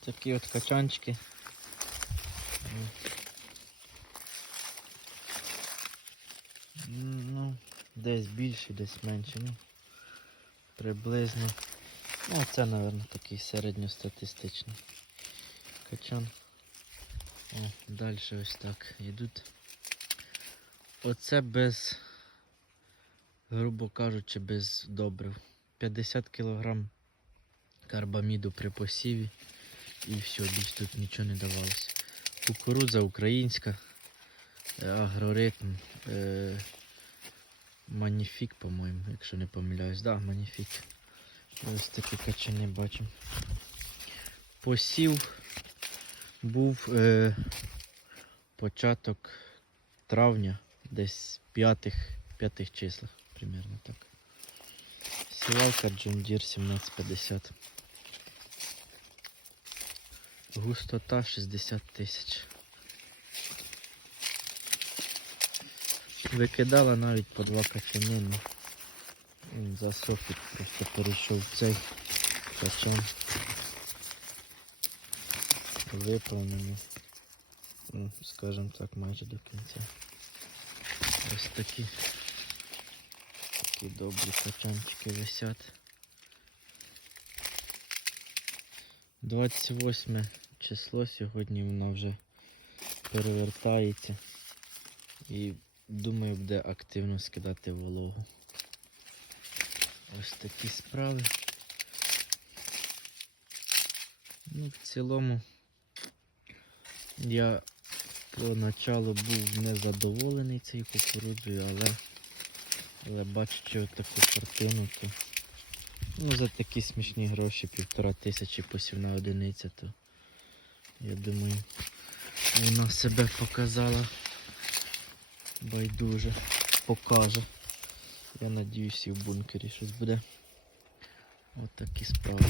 такі от качанчики. Ну, десь більше, десь менше. Ну, приблизно. Ну, це, мабуть, такий середньостатистичний качан. О, далі ось так йдуть. Оце без, грубо кажучи, без добрив. 50 кг карбаміду при посіві і все, більш тут нічого не давалося. Кукурудза українська, е, агроритм, е, маніфік, по-моєму, якщо не помиляюсь. Да, маніфік. Ось такі качани бачимо. Посів був е, початок травня, десь п'ятих, п'ятих числах, примерно так. Сівалка John Deere 1750. Густота 60 тисяч. Викидала навіть по два качани. ну, Він і просто перейшов цей качан. Виповнений. Ну, скажімо так, майже до кінця. Ось такі. Такі добрі качанчики висять. 28 число сьогодні воно вже перевертається і думаю буде активно скидати вологу. Ось такі справи. Ну, в цілому я поначалу був незадоволений цією кукурудзою, але, але бачачи таку картину, то ну, за такі смішні гроші, півтора тисячі посівна одиниця, то я думаю, вона себе показала байдуже, покаже. Я надіюсь, і в бункері щось буде. От справи.